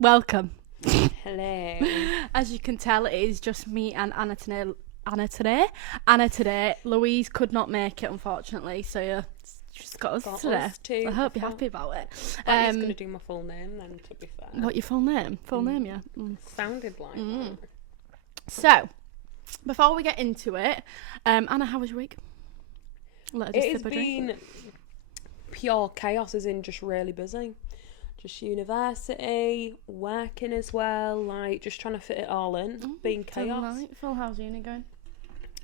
Welcome. Hello. As you can tell, it is just me and Anna today. Louise could not make it, unfortunately, so yeah, she's got us today. I hope you're happy about it. I was going to do my full name then, to be fair. What, your full name? Full name, yeah. Sounded like that. So, before we get into it, Anna, how was your week? It has been pure chaos, as in just really busy. Just university, working as well, like just trying to fit it all in, being chaos. Full how's uni going?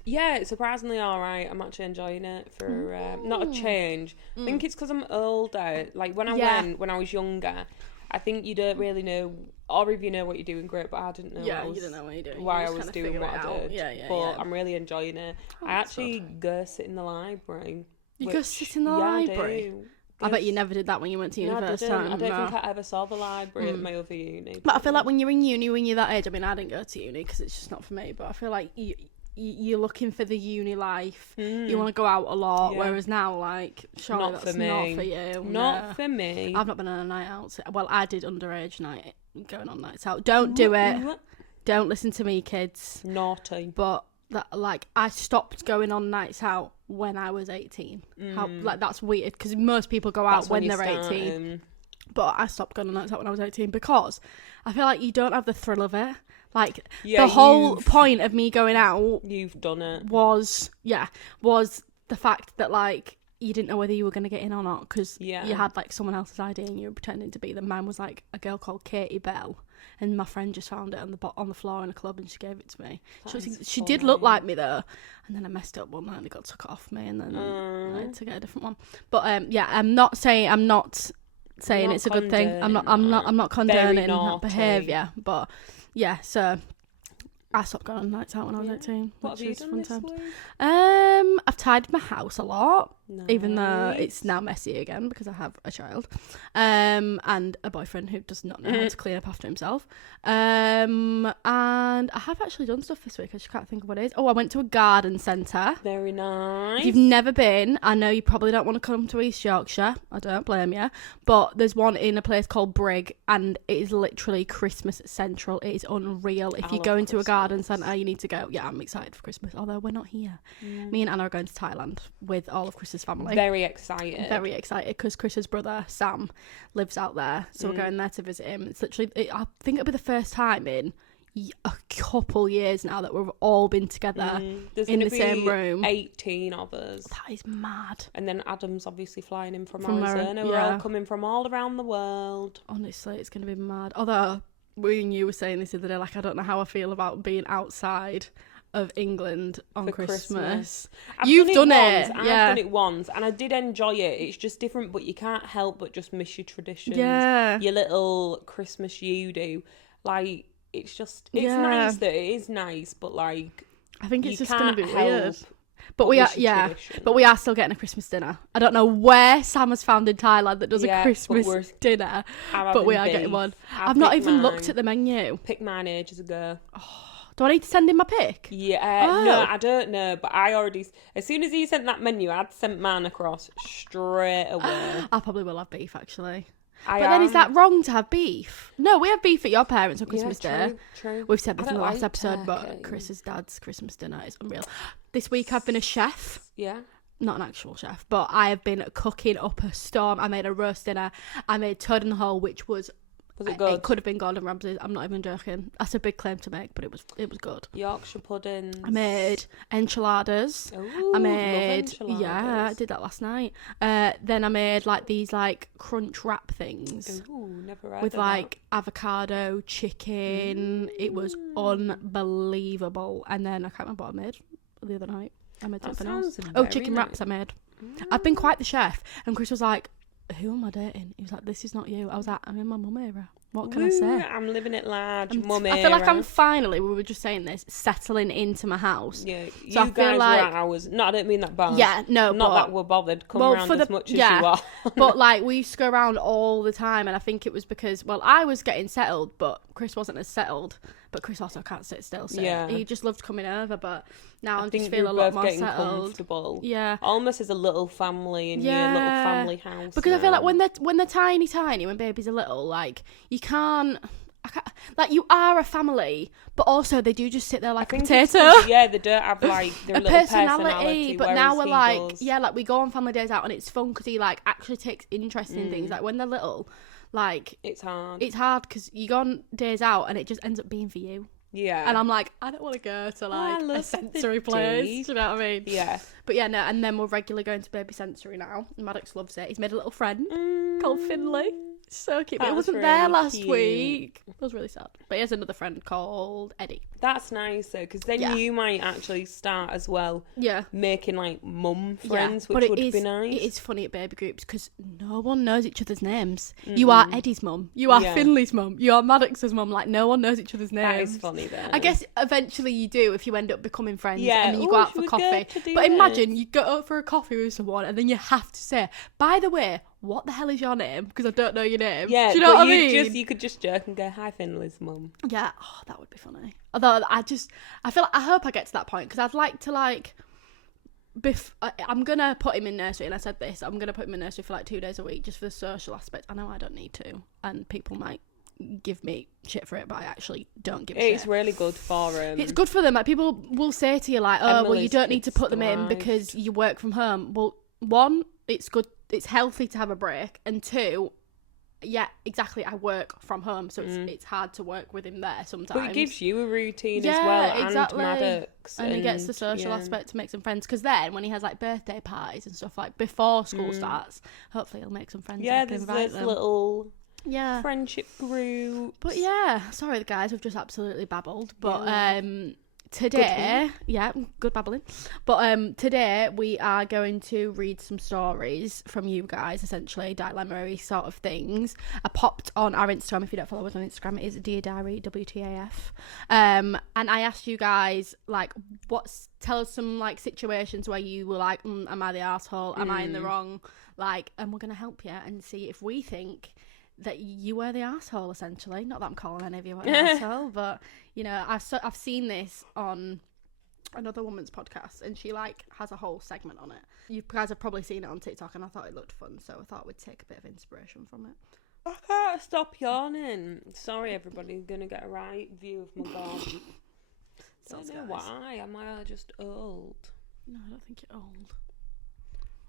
Yeah, it's surprisingly alright. I'm actually enjoying it for not a change. I think it's because I'm older. Like when I was younger, I think you don't really know, or if you know what you're doing, great, but I didn't know. Yeah, you didn't know what you're doing. Why I was doing what I did. Yeah. But I'm really enjoying it. I actually go sit in the library. You go sit in the library? I do. I bet you never did that when you went to uni first time. I don't think I ever saw the library at my other uni. But I feel like when you're in uni, when you're that age, I mean, I didn't go to uni because it's just not for me, but I feel like you're looking for the uni life. You want to go out a lot, whereas now, like, surely that's not for you. Not for me. I've not been on a night out. Well, I did underage night, going on nights out. Don't do it. Don't listen to me, kids. Naughty. But I stopped going on nights out when I was 18. That's weird because most people go out when they're 18. But I stopped going on nights out when I was 18 because I feel like you don't have the thrill of it. Like the whole point of me going out, you've done it, was the fact that like you didn't know whether you were going to get in or not because you had like someone else's ID and you were pretending to be them. Mine was like a girl called Katie Bell. And my friend just found it on the floor in a club and she gave it to me. She did look like me though. And then I messed up one night and they took it off me and then I had to get a different one. But I'm not saying it's a good thing. I'm not condoning that behaviour. But yeah, so I stopped going on nights out when I was 18. What have you done this week? I've tidied my house a lot. Nice. Even though it's now messy again because I have a child and a boyfriend who does not know how to clean up after himself. And I have actually done stuff this week. I just can't think of what it is. Oh, I went to a garden centre. Very nice. If you've never been, I know you probably don't want to come to East Yorkshire. I don't blame you. But there's one in a place called Brigg and it is literally Christmas central. It is unreal. If you go into a garden centre, you need to go. Yeah, I'm excited for Christmas. Although we're not here. Me and Anna are going to Thailand with all of Chris's family. Very excited because Chris's brother Sam lives out there, so we're going there to visit him. It's literally I think it'll be the first time in a couple years now that we've all been together in the same room. 18 of us. That is mad. And then Adam's obviously flying in from Arizona. We're all coming from all around the world. Honestly, it's going to be mad. Although we and you were saying this the other day, like I don't know how I feel about being outside of England on Christmas. You've done it. I've done it once and I did enjoy it. It's just different, but you can't help but just miss your traditions. Yeah. Your little Christmas you do. Like, it's nice that it is nice, but like I think it's just going to be weird. But we are still getting a Christmas dinner. I don't know where Sam has found in Thailand that does a Christmas dinner, but we are getting one. I've not even looked at the menu. Picked mine ages ago. Oh, do I need to send him my pic? Yeah, no, I don't know, but I already, as soon as he sent that menu, I'd sent mine across straight away. I probably will have beef, actually. Then is that wrong to have beef? No, we have beef at your parents on Christmas Day. True. We've said this in the last episode, but Chris's dad's Christmas dinner is unreal. This week I've been a chef. Yeah. Not an actual chef, but I have been cooking up a storm. I made a roast dinner. I made toad in the hole, which was it good? It could have been Gordon Ramsay's. I'm not even joking. That's a big claim to make, but it was good. Yorkshire puddings. I made enchiladas. Ooh, I made love enchiladas. Yeah, I did that last night. Then I made like these like crunch wrap things. Ooh, never heard with of like avocado, chicken. It was unbelievable. And then I can't remember what I made the other night. I made something else. Oh, chicken wraps I made. I've been quite the chef. And Chris was like, who am I dating? He was like, this is not you. I was like, I'm in my mum era. What can I say? I'm living it large, mum era. I feel like I'm finally, we were just saying this, settling into my house. Yeah, so you guys were ours. No, I don't mean that bad. Yeah, no, not that we're bothered. Come around as much as you are. But like, we used to go around all the time, and I think it was because, well, I was getting settled, but Chris wasn't as settled but Chris also can't sit still, so he just loved coming over, but now I just feel you're a lot both more getting settled. Comfortable. Yeah. Almost as a little family in your little family house. Because I feel like when they're tiny, when babies are little, like, you can't, like, you are a family, but also they do just sit there like a potato. They don't have, like, their little personality. But now we're like, like, we go on family days out and it's fun because he, like, actually takes interest in things. Like, when they're little, like... It's hard because you go on days out and it just ends up being for you. Yeah. And I'm like, I don't want to go to, like, a sensory place. Do you know what I mean? Yeah. But yeah, no, and then we're regularly going to baby sensory now. Maddox loves it. He's made a little friend called Finley. So cute. But it wasn't really there last week. It was really sad. But he has another friend called Eddie. That's nice though, because then you might actually start as well. Yeah. Making like mum friends, which would be nice. It is funny at baby groups because no one knows each other's names. You are Eddie's mum. You are Finley's mum. You are Maddox's mum. Like, no one knows each other's names. That is funny though. I guess eventually you do if you end up becoming friends and then you Ooh, go out for coffee. But imagine you go out for a coffee with someone and then you have to say, by the way, what the hell is your name? Because I don't know your name. Yeah, do you know what I mean? You could just joke and go, hi, Finley's mum. Yeah, that would be funny. Although I hope I get to that point because I'd like to, like, I'm going to put him in nursery, and I said this, I'm going to put him in nursery for like 2 days a week just for the social aspect. I know I don't need to, and people might give me shit for it, but I actually don't give a shit. It's really good for him. It's good for them. Like, people will say to you, like, well, you don't need to put them in because you work from home. Well, one, it's good. It's healthy to have a break, and two, yeah, exactly, I work from home, so it's hard to work with him there sometimes. But it gives you a routine as well, exactly. and Maddox. And he gets the social aspect to make some friends, because then when he has, like, birthday parties and stuff, like, before school starts, hopefully he'll make some friends. Yeah, there's this little friendship group. But yeah, sorry guys, we've just absolutely babbled, but today, good babbling. But today we are going to read some stories from you guys, essentially dilemma-y sort of things. I popped on our Instagram. If you don't follow us on Instagram, it is deardiarywtaf. And I asked you guys, like, tell us some, like, situations where you were like, am I the arsehole? Am I in the wrong? Like, and we're gonna help you and see if we think that you were the arsehole, essentially. Not that I'm calling any of you an arsehole, but, you know, I've seen this on another woman's podcast, and she, like, has a whole segment on it. You guys have probably seen it on TikTok, and I thought it looked fun, so I thought we'd take a bit of inspiration from it. I can't stop yawning. Sorry, everybody's gonna get a right view of my gob. I don't know why. Am I just old? No, I don't think you're old.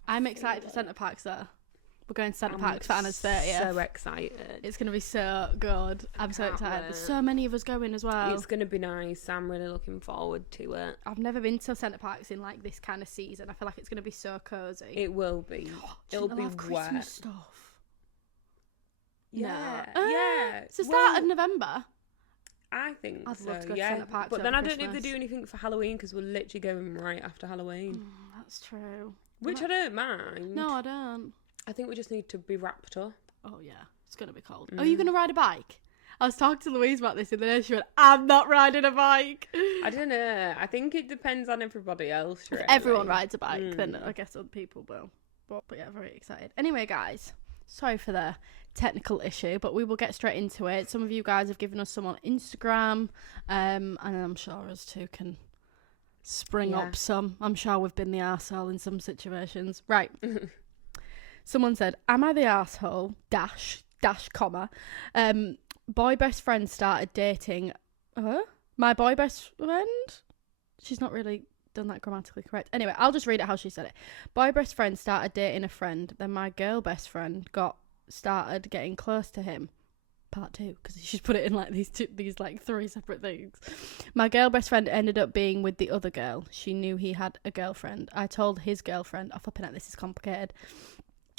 I'm excited for Centre Parks, though. We're going to Centre Parks for Anna's 30th. So excited. It's going to be so good. I'm so excited. There's so many of us going as well. It's going to be nice. I'm really looking forward to it. I've never been to Centre Parks in, like, this kind of season. I feel like it's going to be so cosy. It will be. It'll be wet. Christmas stuff. Yeah. No. Yeah. It's the start of November. I think I'd so, love to go to Centre Parks. But then I don't know if they do anything for Halloween, because we're literally going right after Halloween. That's true. Which I don't mind. No, I don't. I think we just need to be wrapped up. Oh, yeah. It's going to be cold. Are you going to ride a bike? I was talking to Louise about this in the day. She went, I'm not riding a bike. I don't know. I think it depends on everybody else, really. If everyone rides a bike, then I guess other people will. But yeah, very excited. Anyway, guys, sorry for the technical issue, but we will get straight into it. Some of you guys have given us some on Instagram, and I'm sure us two can spring up some. I'm sure we've been the arsehole in some situations. Right. Someone said, am I the arsehole, dash, comma, boy best friend started dating, my boy best friend? She's not really done that grammatically correct. Anyway, I'll just read it how she said it. Boy best friend started dating a friend, then my girl best friend started getting close to him. Part 2, because she's put it in, like, these like 3 separate things. My girl best friend ended up being with the other girl. She knew he had a girlfriend. I told his girlfriend, flipping out, this is complicated.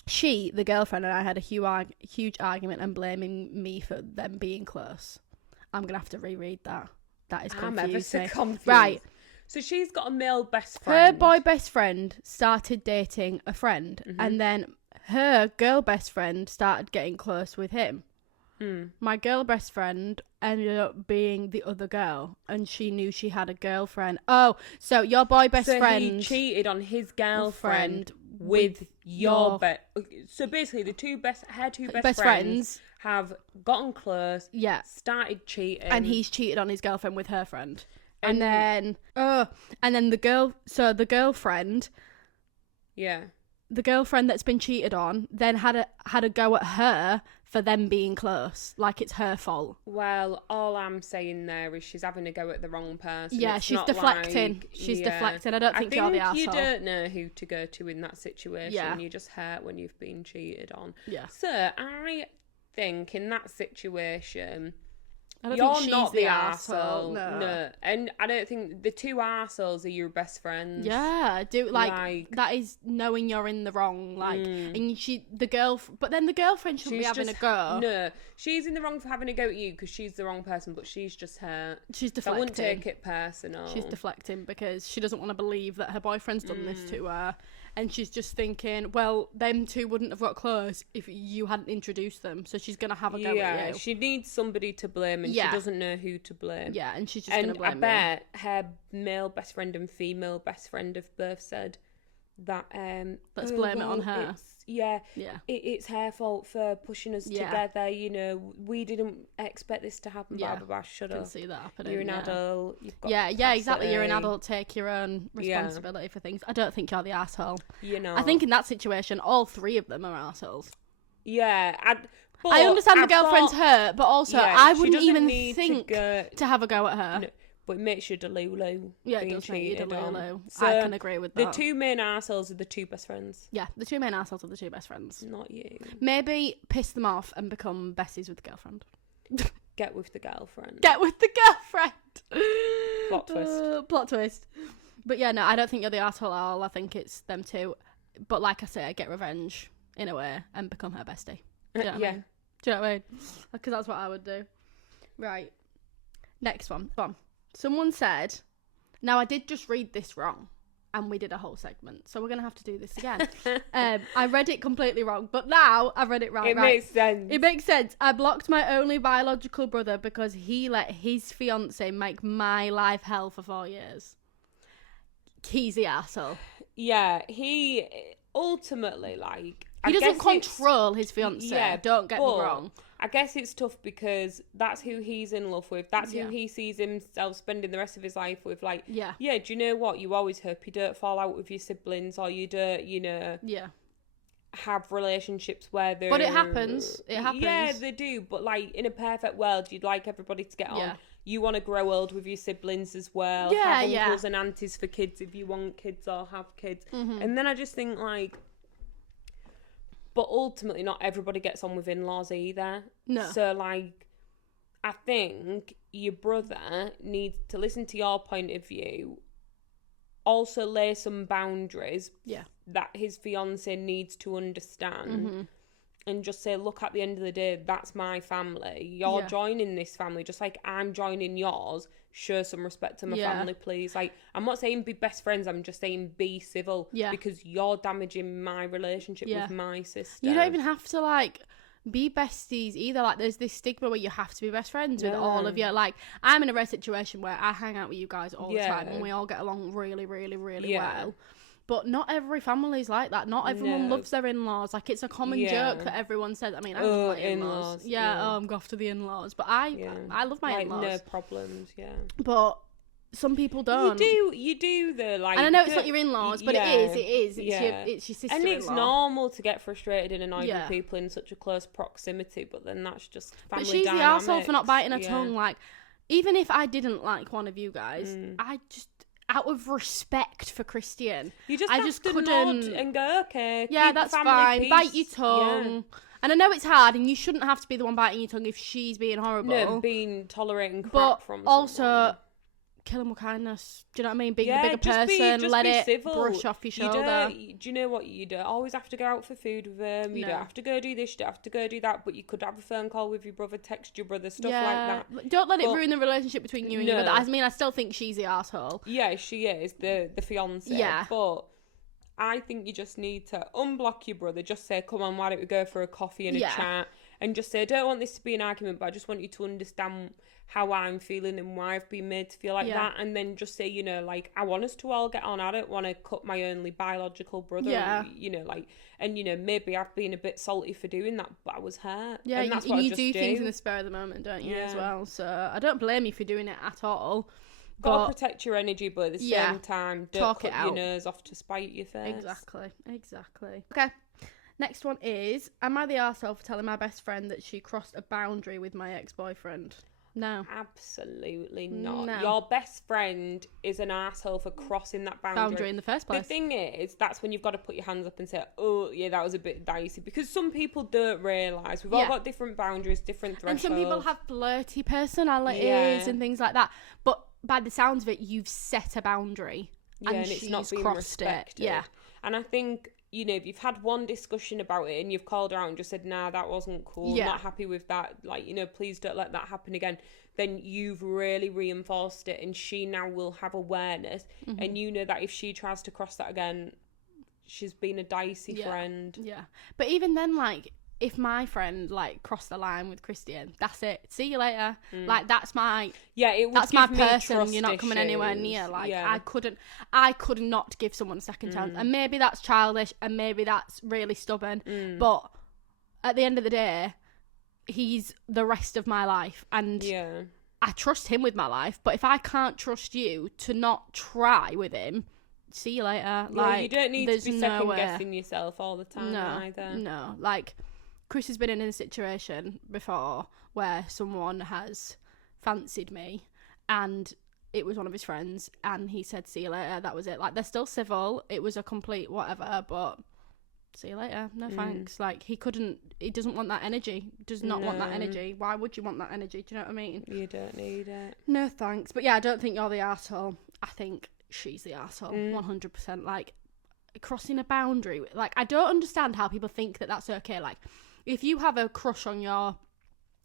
She, the girlfriend, and I had a huge argument and blaming me for them being close. I'm going to have to reread that. That is confusing. I'm ever so confused. Right. So she's got a male best friend. Her boy best friend started dating a friend, and then her girl best friend started getting close with him. My girl best friend ended up being the other girl, and she knew she had a girlfriend. Oh, so your boy best friend... he cheated on his girlfriend with your so basically the two best friends have gotten close, started cheating, and he's cheated on his girlfriend with her friend, and then the girlfriend that's been cheated on then had a go at her for them being close, like it's her fault. Well, all I'm saying there is she's having a go at the wrong person. Yeah, she's deflecting. Deflecting. I don't think you're the arsehole. You don't know who to go to in that situation. Yeah. You just hurt when you've been cheated on. Yeah. So I think in that situation, you're not the arsehole. No. And I don't think the two arseholes are your best friends. Yeah, that is knowing you're in the wrong. And but then the girlfriend shouldn't be having a go. No, she's in the wrong for having a go at you because she's the wrong person, but she's just hurt. She's deflecting. I wouldn't take it personal. She's deflecting because she doesn't want to believe that her boyfriend's done this to her. And she's just thinking, well, them two wouldn't have got close if you hadn't introduced them. So she's going to have a go at you. Yeah, she needs somebody to blame and she doesn't know who to blame. Yeah, and she's just going to blame And I bet her male best friend and female best friend have both said that... let's blame it on her. It's her fault for pushing us together. You know, we didn't expect this to happen. Blah, blah, blah. Shut up. I can see that happening. You're an adult. You've got exactly. You're an adult. Take your own responsibility for things. I don't think you're the arsehole. You know. I think in that situation, all three of them are arseholes. Yeah. I understand the girlfriend's hurt, but also I wouldn't even think to have a go at her. No. But it makes you delulu. Yeah, it does make you delulu. So I can agree with that. The two main arseholes are the two best friends. Yeah, the two main arseholes are the two best friends. Not you. Maybe piss them off and become besties with the girlfriend. Get with the girlfriend. Get with the girlfriend. Plot twist. But yeah, no, I don't think you're the arsehole at all. I think it's them two. But like I say, I get revenge in a way and become her bestie. Do you know what I mean? Do you know what I mean? Because that's what I would do. Right. Next one. Someone said, now I did just read this wrong and we did a whole segment, so we're going to have to do this again. I read it completely wrong, but now I've read it right. It makes sense. It makes sense. I blocked my only biological brother because he let his fiancée make my life hell for 4 years. He's the arsehole. Yeah, he ultimately, he doesn't control his fiancée. Yeah, don't get me wrong. I guess it's tough because that's who he's in love with. That's who he sees himself spending the rest of his life with. Do you know what? You always hope you don't fall out with your siblings or you don't, have relationships where they're... But it happens. Yeah, they do. But, in a perfect world, you'd like everybody to get on. You want to grow old with your siblings as well. Yeah, have uncles and aunties for kids if you want kids or have kids. Mm-hmm. And then I just think, but ultimately, not everybody gets on with in-laws either. No. So, I think your brother needs to listen to your point of view, also lay some boundaries that his fiancé needs to understand, and just say, look, at the end of the day, that's my family. You're joining this family, just like I'm joining yours. Show some respect to my family, please. I'm not saying be best friends, I'm just saying be civil, because you're damaging my relationship with my sister. You don't even have to be besties either. There's this stigma where you have to be best friends with all of you. I'm in a rare situation where I hang out with you guys all the time and we all get along really, really, really well. But not every family's like that. Not everyone loves their in-laws. It's a common joke that everyone says. I mean, I love my in-laws. I'm off to the in-laws. But I love my in-laws. No problems, But some people don't. You do though. And I know it's not your in-laws, but it is. It's your sister-in-law. And it's normal to get frustrated and annoyed with people in such a close proximity, but then that's just family dynamics. But she's the arsehole for not biting her tongue. Even if I didn't like one of you guys, I just... out of respect for Christian, I just couldn't nod and go, okay, that's fine. Peace. Bite your tongue. And I know it's hard, and you shouldn't have to be the one biting your tongue if she's being horrible. No, being tolerating crap from someone. Also, kill him with kindness. Do you know what I mean? Being the bigger person, let it civil. Brush off your shoulder. Do you know what? You don't always have to go out for food with them. You don't have to go do this. You don't have to go do that. But you could have a phone call with your brother, text your brother, stuff like that. Don't let it ruin the relationship between you and your brother. I mean, I still think she's the arsehole. Yeah, she is the fiance. Yeah, but I think you just need to unblock your brother. Just say, come on, why don't we go for a coffee and a chat? and just say, I don't want this to be an argument, but I just want you to understand how I'm feeling and why I've been made to feel like that. And then just say, you know, like, I want us to all get on. I don't want to cut my only biological brother, you know, like, and, you know, maybe I've been a bit salty for doing that, but I was hurt. Yeah, and that's you what I just do things in the spur of the moment, don't you, as well? So I don't blame you for doing it at all. Gotta protect your energy, but at the same time, don't cut your nose off to spite your face. Exactly. Okay. Next one is, am I the arsehole for telling my best friend that she crossed a boundary with my ex-boyfriend? No. Absolutely not. No. Your best friend is an arsehole for crossing that boundary in the first place. The thing is, that's when you've got to put your hands up and say, oh, yeah, that was a bit dicey. Because some people don't realise. We've all got different boundaries, different thresholds. And some people have flirty personalities and things like that. But by the sounds of it, you've set a boundary. And it's not being crossed respected. it. Yeah. And I think, you know, if you've had one discussion about it and you've called her out and just said, nah, that wasn't cool, not happy with that, like, you know, please don't let that happen again, then you've really reinforced it, and she now will have awareness, and you know that if she tries to cross that again, she's been a dicey friend. Yeah. But even then, like, if my friend, like, crossed the line with Christian, that's it. See you later. Like, that's my... Yeah, it would that's give my person. You're not coming anywhere near. Like, I could not give someone a second chance. And maybe that's childish, and maybe that's really stubborn. But at the end of the day, he's the rest of my life. And I trust him with my life. But if I can't trust you to not try with him... See you later. Like, you don't need to be second-guessing yourself all the time either. No, like... Chris has been in a situation before where someone has fancied me and it was one of his friends and he said, see you later, that was it. Like, they're still civil, it was a complete whatever, but see you later, no thanks. Like, he doesn't want that energy, does not want that energy. Why would you want that energy? Do you know what I mean? You don't need it. No thanks. But yeah, I don't think you're the arsehole. I think she's the arsehole, 100%. Like, crossing a boundary, like, I don't understand how people think that that's okay. Like, if you have a crush on your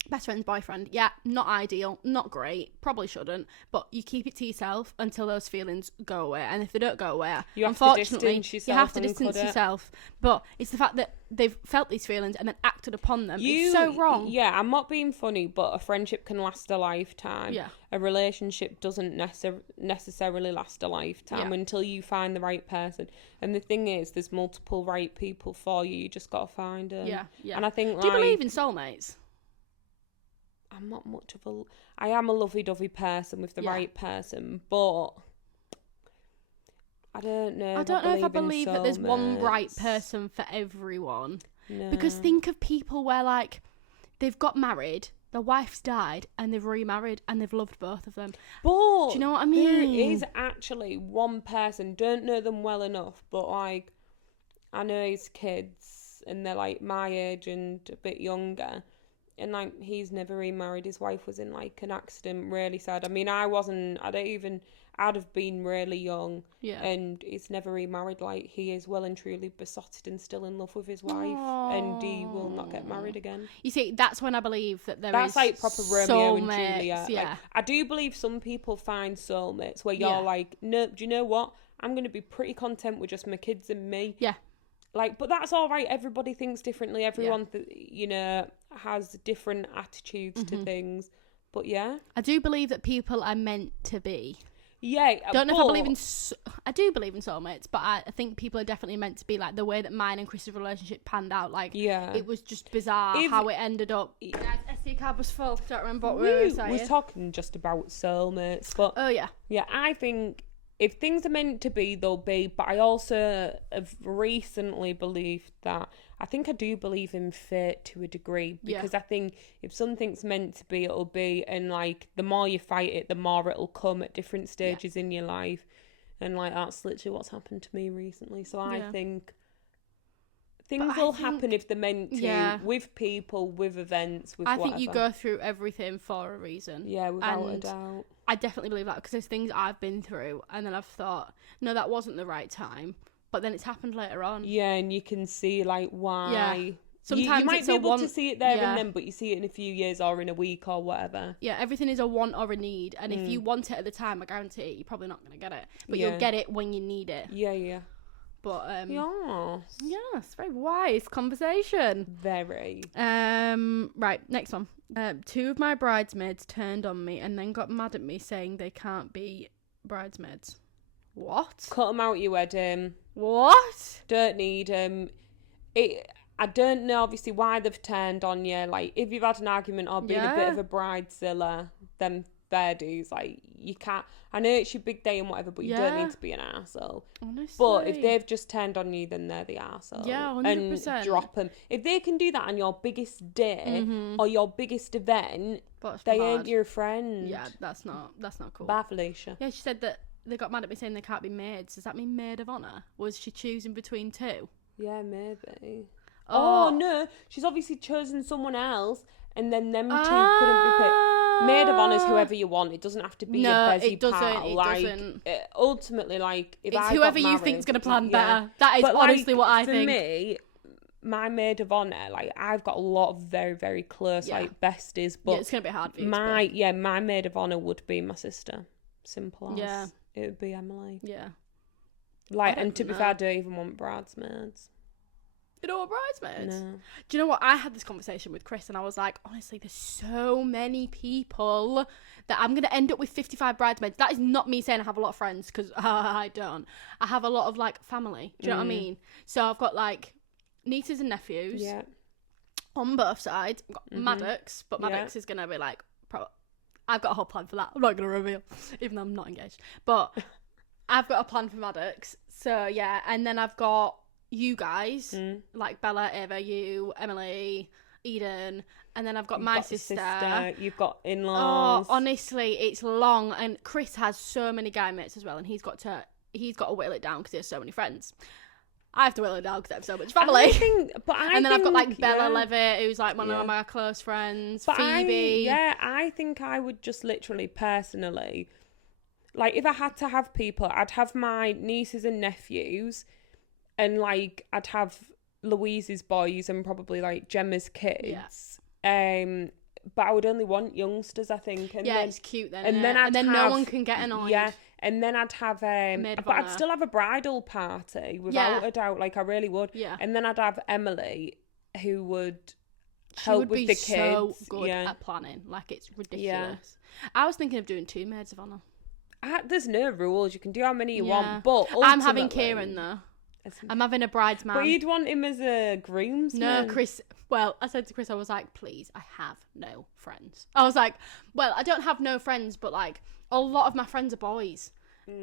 best friend's boyfriend, not ideal, not great, probably shouldn't, but you keep it to yourself until those feelings go away. And if they don't go away, unfortunately, you have to distance yourself. But it's the fact that they've felt these feelings and then acted upon them. It's so wrong. Yeah, I'm not being funny, but a friendship can last a lifetime. Yeah. A relationship doesn't necessarily last a lifetime until you find the right person. And the thing is, there's multiple right people for you. You just got to find them. Yeah. And I think, do you believe in soulmates? I'm not much of a... I am a lovey-dovey person with the right person, but I don't know. I don't know if I believe that there's one right person for everyone. No. Because think of people where, like, they've got married, their wife's died, and they've remarried, and they've loved both of them. But do you know what I mean? There is actually one person, don't know them well enough, but, like, I know his kids, and they're, like, my age and a bit younger. And, like, he's never remarried. His wife was in, like, an accident, really sad. I mean, I'd have been really young. Yeah. And he's never remarried. Like, he is well and truly besotted and still in love with his wife. Aww. And he will not get married again. You see, that's when I believe that that's like proper Romeo and Juliet. Yeah. Like, I do believe some people find soulmates where you're like, no, do you know what? I'm going to be pretty content with just my kids and me. Yeah. Like, but that's all right. Everybody thinks differently. Everyone, you know, has different attitudes to things. But I do believe that people are meant to be. Yeah, don't know if I believe in. I do believe in soulmates, but I think people are definitely meant to be. Like the way that mine and Chris's relationship panned out. Like, it was just bizarre how it ended up. Guys, SD card was full. Don't remember what we were saying. We're talking just about soulmates, but yeah, I think. If things are meant to be, they'll be. But I also have recently believed that... I think I do believe in fate to a degree. Because I think if something's meant to be, it'll be. And, like, the more you fight it, the more it'll come at different stages in your life. And, like, that's literally what's happened to me recently. So I think... Things will happen if they're meant to, with people, with events, with whatever. I think you go through everything for a reason. Yeah, without a doubt. I definitely believe that because there's things I've been through and then I've thought, no, that wasn't the right time. But then it's happened later on. Yeah, and you can see, like, why. Yeah. Sometimes you might be able to see it there and then, but you see it in a few years or in a week or whatever. Yeah, everything is a want or a need. And if you want it at the time, I guarantee you're probably not going to get it. But you'll get it when you need it. Yeah. But yes, very wise conversation. Very. Right, next one. 2 of my bridesmaids turned on me and then got mad at me saying they can't be bridesmaids. What? Cut them out, you Adam. What? Don't need them. I don't know, obviously, why they've turned on you. Like, if you've had an argument or been a bit of a bridezilla, then fair dues. Like, you can't... I know it's your big day and whatever, but you don't need to be an arsehole. Honestly. But if they've just turned on you, then they're the arsehole. Yeah, 100%. And drop them. If they can do that on your biggest day or your biggest event, they ain't your friend. Yeah, that's not cool. Bye, Felicia. Yeah, she said that they got mad at me saying they can't be maids. Does that mean maid of honour? Was she choosing between 2? Yeah, maybe. Oh, no. She's obviously chosen someone else, and then them 2 couldn't be picked. Maid of honour's whoever you want. It doesn't have to be a busy pal. It doesn't. Ultimately, like, if it's I whoever got married, you think's going to plan better. That is honestly what I think. For me, my maid of honour, like, I've got a lot of very, very close, like, besties. But it's going to be hard for you my maid of honour would be my sister. Simple as. Yeah. It would be Emily. Yeah. Like, and to be fair, I don't even want bridesmaids. You don't want bridesmaids? No. Do you know what? I had this conversation with Chris and I was like, honestly, there's so many people that I'm going to end up with 55 bridesmaids. That is not me saying I have a lot of friends, because I don't. I have a lot of, like, family. Do you know what I mean? So I've got, like, nieces and nephews on both sides. I've got Maddox, but Maddox is going to be, like, I've got a whole plan for that. I'm not going to reveal, even though I'm not engaged. But I've got a plan for Maddox. So, yeah. And then I've got you guys, like Bella, Eva, you, Emily, Eden, and then I've got my sister. You've got in-laws. Oh, honestly, it's long, and Chris has so many guy mates as well, and he's got to whittle it down because he has so many friends. I have to whittle it down because I have so much family. And then I've got like Bella Levitt, who's like one of my close friends. But Phoebe. I think I would just literally personally, like, if I had to have people, I'd have my nieces and nephews. And, like, I'd have Louise's boys and probably, like, Gemma's kids. Yeah. But I would only want youngsters, I think. And then, it's cute then. And then no one can get annoyed. Yeah. And then I'd have... but I'd still have a bridal party, without a doubt. Like, I really would. Yeah. And then I'd have Emily, who would help with the kids. She would be so good at planning. Like, it's ridiculous. Yeah. I was thinking of doing 2 maids of honour. There's no rules. You can do how many you want. But I'm having Kieran, though. I'm having a bridesman. But you'd want him as a groomsman. No, Chris. Well, I said to Chris, I was like, please, I have no friends. I was like, well, I don't have no friends, but like a lot of my friends are boys.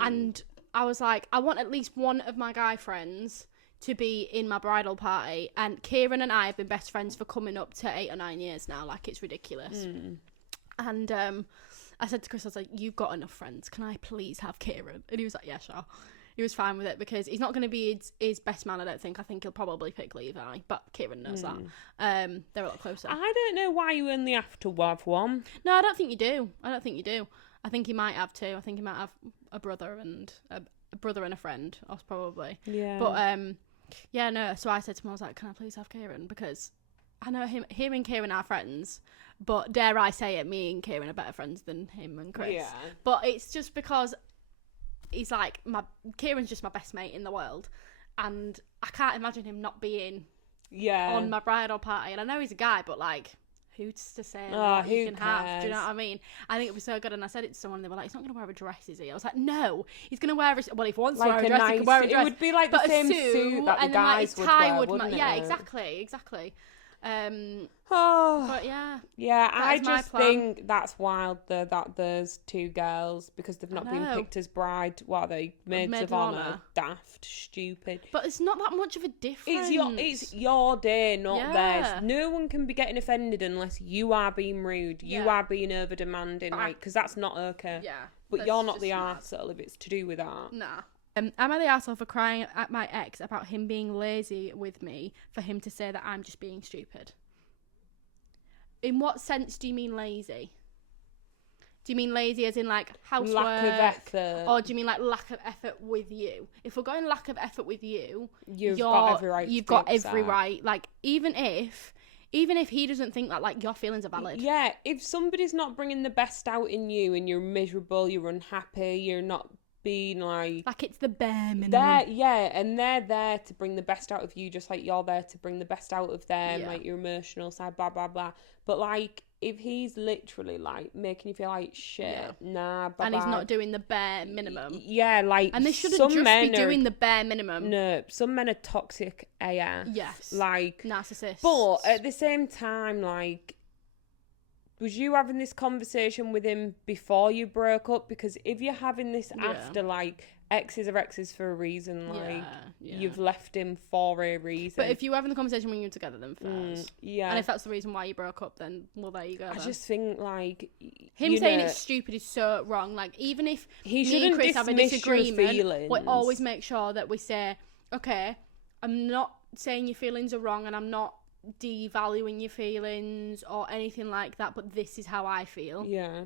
And I was like, I want at least one of my guy friends to be in my bridal party. And Kieran and I have been best friends for coming up to 8 or 9 years now. Like, it's ridiculous. And I said to Chris, I was like, you've got enough friends. Can I please have Kieran? And he was like, yeah, sure. He was fine with it because he's not going to be his best man, I don't think. I think he'll probably pick Levi, but Kieran knows that. They're a lot closer. I don't know why you only have to have one. No, I don't think you do. I think he might have 2. I think he might have a brother and a friend, or probably. Yeah. But, yeah, no. So I said to him, I was like, can I please have Kieran? Because I know him and Kieran are friends, but dare I say it, me and Kieran are better friends than him and Chris. Yeah. But it's just because... he's like Kieran's just my best mate in the world, and I can't imagine him not being on my bridal party. And I know he's a guy, but like, who's to say what he can have? Do you know what I mean? I think it was so good, and I said it to someone, and they were like, he's not going to wear a dress, is he? I was like, no, he's going to wear well, if he wants to wear a dress, he can wear a dress. It would be like the same suit that the guys would wear, wouldn't it? Yeah, exactly. But yeah, I just think that's wild though, that there's 2 girls because they've not been picked as bride. What are they? Maids of honour? Daft, stupid. But it's not that much of a difference. It's your day, not theirs. No one can be getting offended unless you are being rude. You are being over demanding, like, because that's not okay. Yeah, but you're not the arsehole if it's to do with that. Nah. Am I the arsehole for crying at my ex about him being lazy with me for him to say that I'm just being stupid? In what sense do you mean lazy? Do you mean lazy as in like housework? Lack of effort. Or do you mean like lack of effort with you? If we're going lack of effort with you, you've got every right. You've got every right. Like, even if he doesn't think that, like, your feelings are valid. Yeah, if somebody's not bringing the best out in you and you're miserable, you're unhappy, you're not being like it's the bare minimum. And they're there to bring the best out of you, just like you're there to bring the best out of them, like your emotional side, blah blah blah. But like, if he's literally like making you feel like shit, nah, bye-bye. And he's not doing the bare minimum, like, and they shouldn't just be doing the bare minimum. No, some men are toxic AF. Yes, like narcissists. But at the same time, like, was you having this conversation with him before you broke up? Because if you're having this after, like, exes are exes for a reason, like, you've left him for a reason. But if you were having the conversation when you were together, then first. Yeah. And if that's the reason why you broke up, then, well, there you go. I just think, like, him saying it's stupid is so wrong. Like, even if he me and Chris have a disagreement, we always make sure that we say, okay, I'm not saying your feelings are wrong, and I'm not devaluing your feelings or anything like that, but this is how I feel. Yeah.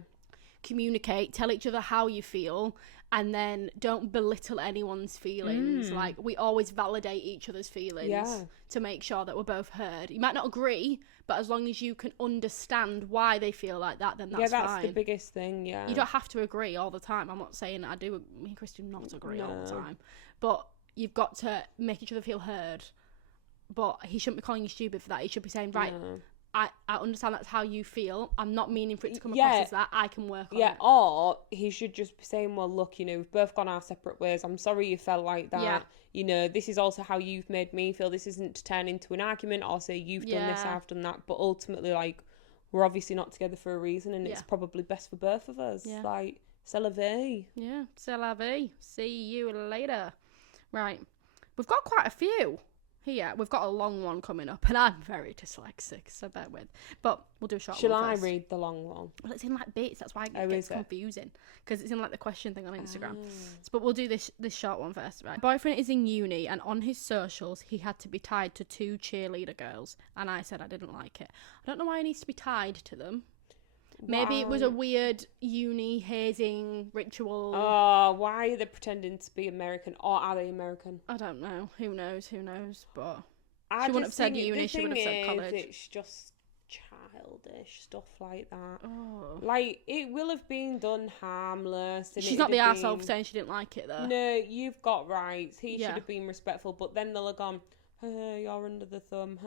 Communicate, tell each other how you feel, and then don't belittle anyone's feelings. Like, we always validate each other's feelings to make sure that we're both heard. You might not agree, but as long as you can understand why they feel like that, then that's fine. Yeah, that's the biggest thing. You don't have to agree all the time. I'm not saying I do. Me and Chris do not agree all the time, but you've got to make each other feel heard. But he shouldn't be calling you stupid for that. He should be saying, right, I understand that's how you feel. I'm not meaning for it to come across as that. I can work on it. Yeah, or he should just be saying, well, look, you know, we've both gone our separate ways. I'm sorry you felt like that. Yeah. You know, this is also how you've made me feel. This isn't to turn into an argument or say you've done this, I've done that. But ultimately, like, we're obviously not together for a reason, and it's probably best for both of us. Yeah. Like, c'est la vie. Yeah, c'est la vie. See you later. Right. We've got quite a few. Here, we've got a long one coming up, and I'm very dyslexic, so bear with. But we'll do a short one first. Shall I read the long one? Well, it's in, like, bits. That's why it gets confusing. Because it's in, like, the question thing on Instagram. But we'll do this short one first, right? My boyfriend is in uni, and on his socials, he had to be tied to 2 cheerleader girls. And I said I didn't like it. I don't know why he needs to be tied to them. Maybe it was a weird uni hazing ritual. Oh, why are they pretending to be American? Or are they American? I don't know. Who knows? But she wouldn't have said uni, she would have said college. It's just childish stuff like that. Oh. Like, it will have been done harmless. And she's not the arsehole for saying she didn't like it, though. No, you've got rights. He should have been respectful. But then they'll have gone, you're under the thumb.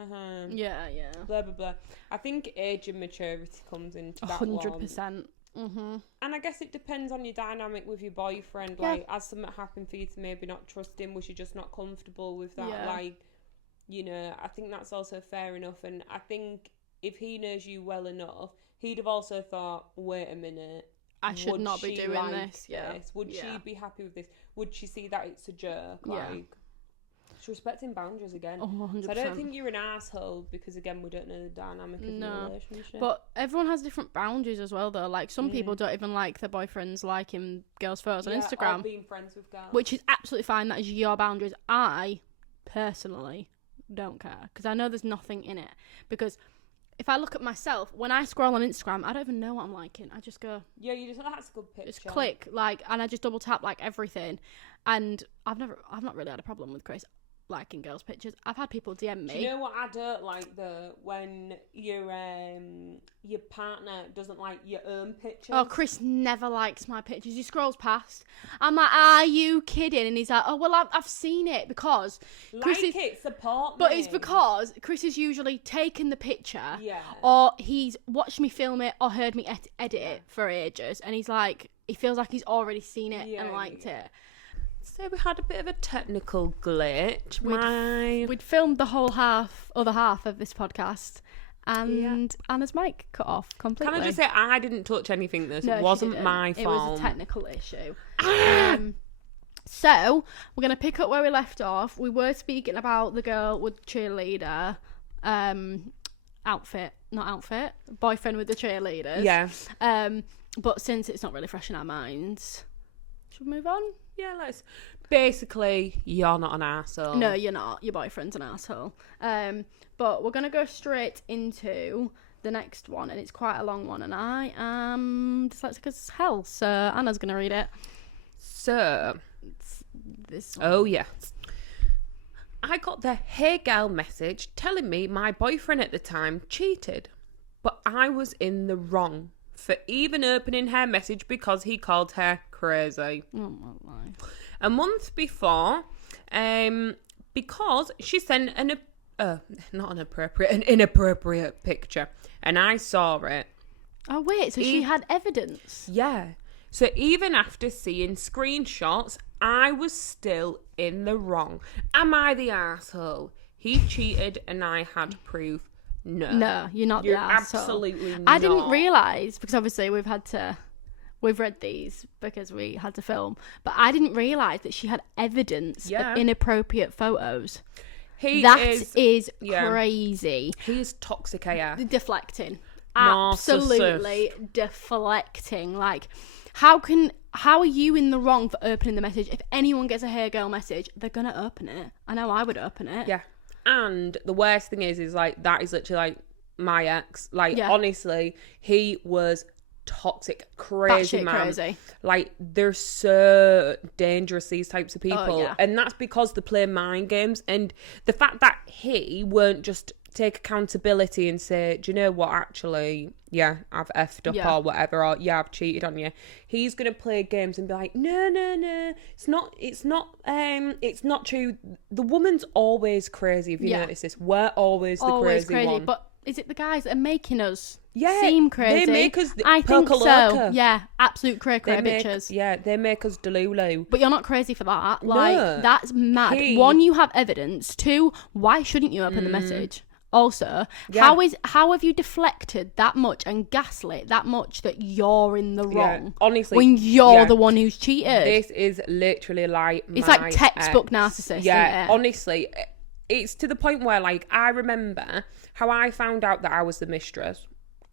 Yeah. Blah, blah, blah. I think age and maturity comes into that 100%. Mm-hmm. And I guess it depends on your dynamic with your boyfriend. Yeah. Like, has something happened for you to maybe not trust him? Was you just not comfortable with that? Yeah. Like, you know, I think that's also fair enough. And I think if he knows you well enough, he'd have also thought, wait a minute. I should not be doing this. Yeah. Would she be happy with this? Would she see that it's a jerk? Like, it's respecting boundaries again. Oh, 100%. So I don't think you're an asshole because, again, we don't know the dynamic of your relationship. But everyone has different boundaries as well, though. Like, some people don't even like their boyfriends liking girls' photos on Instagram. Or being friends with girls. Which is absolutely fine. That is your boundaries. I, personally, don't care. Because I know there's nothing in it. Because if I look at myself, when I scroll on Instagram, I don't even know what I'm liking. I just go... Yeah, you just that's a good picture. Just click, like, and I just double tap, like, everything. And I've not really had a problem with Chris liking girls' pictures. I've had people DM me. Do you know what I don't like, though? When your partner doesn't like your own pictures. Oh, Chris never likes my pictures. He scrolls past. I'm like, are you kidding? And he's like, oh, well, I've seen it because... support me. But it's because Chris has usually taken the picture or he's watched me film it or heard me edit it for ages. And he's like, he feels like he's already seen it and liked it. So we had a bit of a technical glitch. We'd filmed the whole other half of this podcast, and Anna's mic cut off completely. Can I just say, I didn't touch anything this. No, it wasn't my fault. It was a technical issue. So we're going to pick up where we left off. We were speaking about the girl with cheerleader boyfriend with the cheerleaders. Yeah. But since it's not really fresh in our minds, should we move on? Yeah, let's. Basically, you're not an arsehole. No, you're not. Your boyfriend's an arsehole. But we're going to go straight into the next one, and it's quite a long one, and I am dyslexic as hell, so Anna's going to read it. So, it's this one. Oh, yeah. I got the hey girl message telling me my boyfriend at the time cheated, but I was in the wrong for even opening her message because he called her crazy. Oh my life. A month before, because she sent an inappropriate picture, and I saw it. Oh wait, so she had evidence? Yeah. So even after seeing screenshots, I was still in the wrong. Am I the arsehole? He cheated and I had proof. No, you're not you're the arsehole. Absolutely not. I didn't realise, because obviously we've read these because we had to film, but I didn't realise that she had evidence of inappropriate photos. That is crazy. He is toxic AF. Deflecting. Absolutely deflecting. Like, how are you in the wrong for opening the message? If anyone gets a Hey Girl message, they're going to open it. I know I would open it. Yeah. And the worst thing is like, that is literally like my ex. Like, honestly, he was toxic, crazy man. Crazy. Like, they're so dangerous, these types of people. And that's because they play mind games. And the fact that he won't just take accountability and say, do you know what, actually, I've effed up or whatever, or I've cheated on you. He's gonna play games and be like, no, it's not true. The woman's always crazy. If you notice this, we're always the crazy one. But is it the guys that are making us seem crazy? They make us I think so. Yeah, absolute cray bitches. Yeah, they make us delulu. But you're not crazy for that. Like, that's mad. One, you have evidence. Two, why shouldn't you open the message? Also, how have you deflected that much and gaslit that much that you're in the wrong? Honestly, when you're the one who's cheated. This is literally like it's like textbook narcissist. Yeah, honestly, it's to the point where, like, I remember how I found out that I was the mistress,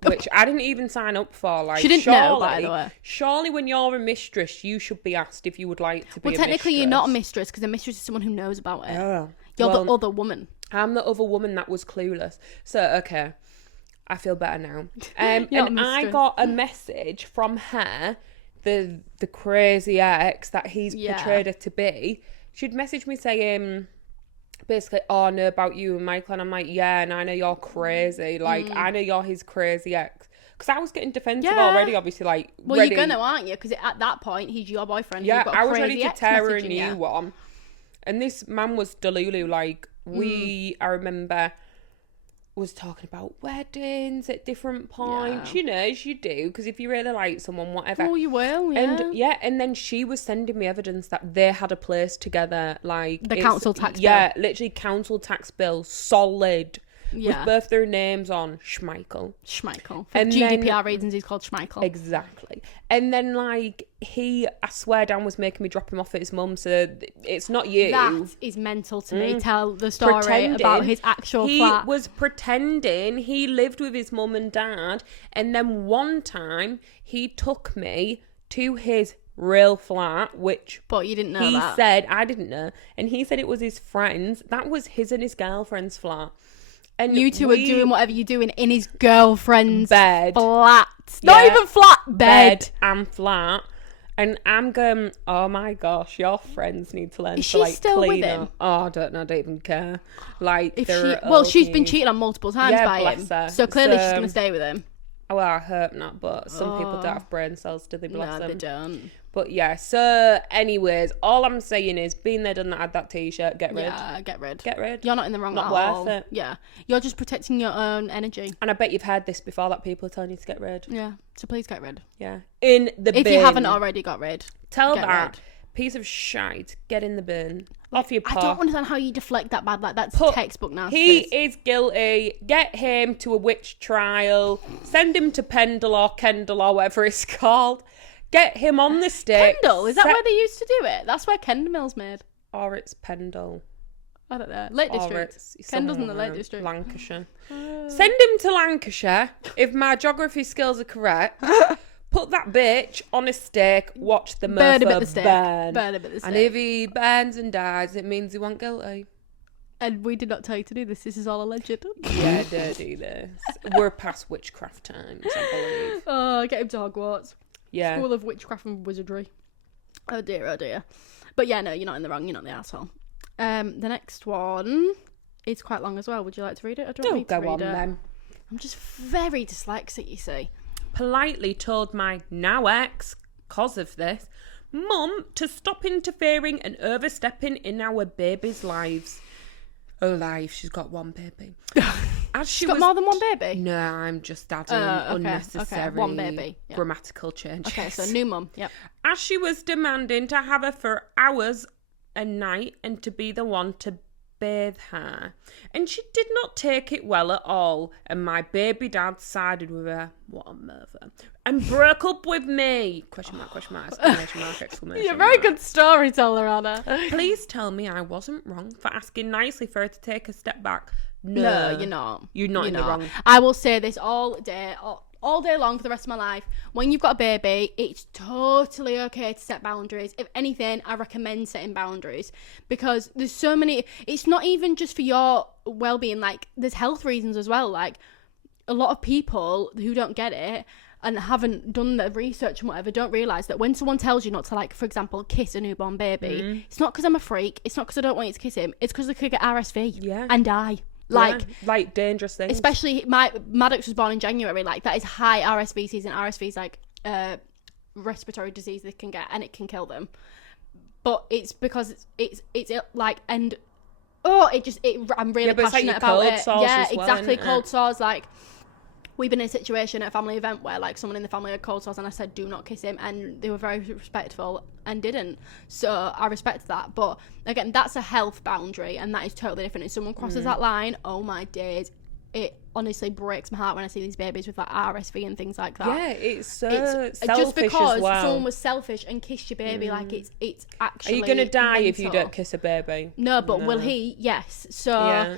which I didn't even sign up for. Like, she didn't know, by the way. Surely, when you're a mistress, you should be asked if you would like to be. Well, technically, you're not a mistress because a mistress is someone who knows about it. Yeah. You're the other woman. I'm the other woman that was clueless. So, okay, I feel better now. And I got a message from her, the crazy ex that he's portrayed her to be. She'd messaged me saying, basically, oh, I know about you and Michael. And I'm like, yeah, and I know you're crazy. Like, I know you're his crazy ex. Because I was getting defensive already, obviously, like, well, ready. You're going to, aren't you? Because at that point, he's your boyfriend. Yeah, You've got I was ready to tear her a new one. And this man was delulu, like, I remember, was talking about weddings at different points, you know, as you do, because if you really like someone, whatever. Oh, you will, And then she was sending me evidence that they had a place together, like... The council tax bill. Yeah, literally council tax bill, solid, with both their names on, Schmeichel. For GDPR reasons, he's called Schmeichel. Exactly. And then, like, I swear down, was making me drop him off at his mum, so it's not you. That is mental to me. Tell the story about his actual flat. He was pretending he lived with his mum and dad, and then one time he took me to his real flat, which... But you didn't know he that. said, I didn't know, and he said it was his friend's. That was his and his girlfriend's flat. And you two are doing whatever you're doing in his girlfriend's bed. Flat. Not even flat. Bed and flat. And I'm going, oh my gosh, your friends need to learn is to, like, still clean with him? up. Oh, I don't know, I don't even care. Like, she's been cheated on multiple times by him. Her. So clearly she's going to stay with him. Well, I hope not, but some people don't have brain cells, do they, bless them? No, they don't. But yeah, so anyways, all I'm saying is, been there, done that, had that t-shirt, get rid. Yeah, get rid. Get rid. You're not in the wrong at all. Not worth it. Yeah. You're just protecting your own energy. And I bet you've heard this before, that people are telling you to get rid. Yeah, so please get rid. Yeah. In the bin. If you haven't already got rid. Tell that piece of shite, get in the bin. Off your paw. I don't understand how you deflect that bad. Like, that's textbook narcissist. He is guilty. Get him to a witch trial. Send him to Pendle or Kendall or whatever it's called. Get him on the stick. Kendall? Is that where they used to do it? That's where Kendall's made. Or it's Pendle. I don't know. Lake District. Kendall's in the Lake District. Lancashire. Send him to Lancashire, if my geography skills are correct. Put that bitch on a stick, watch the mother burn. Burn him at the stake. And if he burns and dies, it means he wasn't guilty. And we did not tell you to do this. This is all alleged. Yeah, don't do this. We're past witchcraft times, I believe. Oh, get him to Hogwarts. Yeah. School of Witchcraft and Wizardry. Oh dear, oh dear. But yeah, no, you're not in the wrong. You're not the asshole. The next one is quite long as well. Would you like to read it? Or do you want me to read it? Then. I'm just very dyslexic, you see. politely told my now ex, cause of this, Mum to stop interfering and overstepping in our baby's lives. Her life, she's got one baby. She's got more than one baby? No, I'm just adding unnecessary one baby. Yep. grammatical changes. Okay, so new mum, yep. As she was demanding to have her for hours a night and to be the one to bathe her. And she did not take it well at all, and my baby dad sided with her. What a mother. And broke up with me. Question mark, exclamation mark, exclamation You're a very good storyteller, Anna. Please tell me I wasn't wrong for asking nicely for her to take a step back. No, you're not. You're not in the wrong. I will say this all day long for the rest of my life. When you've got a baby, it's totally okay to set boundaries. If anything, I recommend setting boundaries because there's so many. It's not even just for your well-being. Like, there's health reasons as well. Like, a lot of people who don't get it and haven't done the research and whatever don't realise that when someone tells you not to, like, for example, kiss a newborn baby, it's not because I'm a freak. It's not because I don't want you to kiss him. It's because they could get RSV and die. Like dangerous things. Especially Maddox was born in January. Like, that is high RSV season. RSV is like respiratory disease they can get, and it can kill them. But it's because it's like, and I'm really passionate about it. Yeah, exactly. Cold sores. Like, we've been in a situation at a family event where, like, someone in the family had cold sores, and I said, do not kiss him, and they were very respectful and didn't. So I respect that. But again, that's a health boundary, and that is totally different. If someone crosses that line, oh my days, it honestly breaks my heart when I see these babies with, like, RSV and things like that. Yeah, it's selfish just because as well. Someone was selfish and kissed your baby, like, it's actually. Are you gonna die mental. if you don't kiss a baby? No, but will he? Yes. So. Yeah.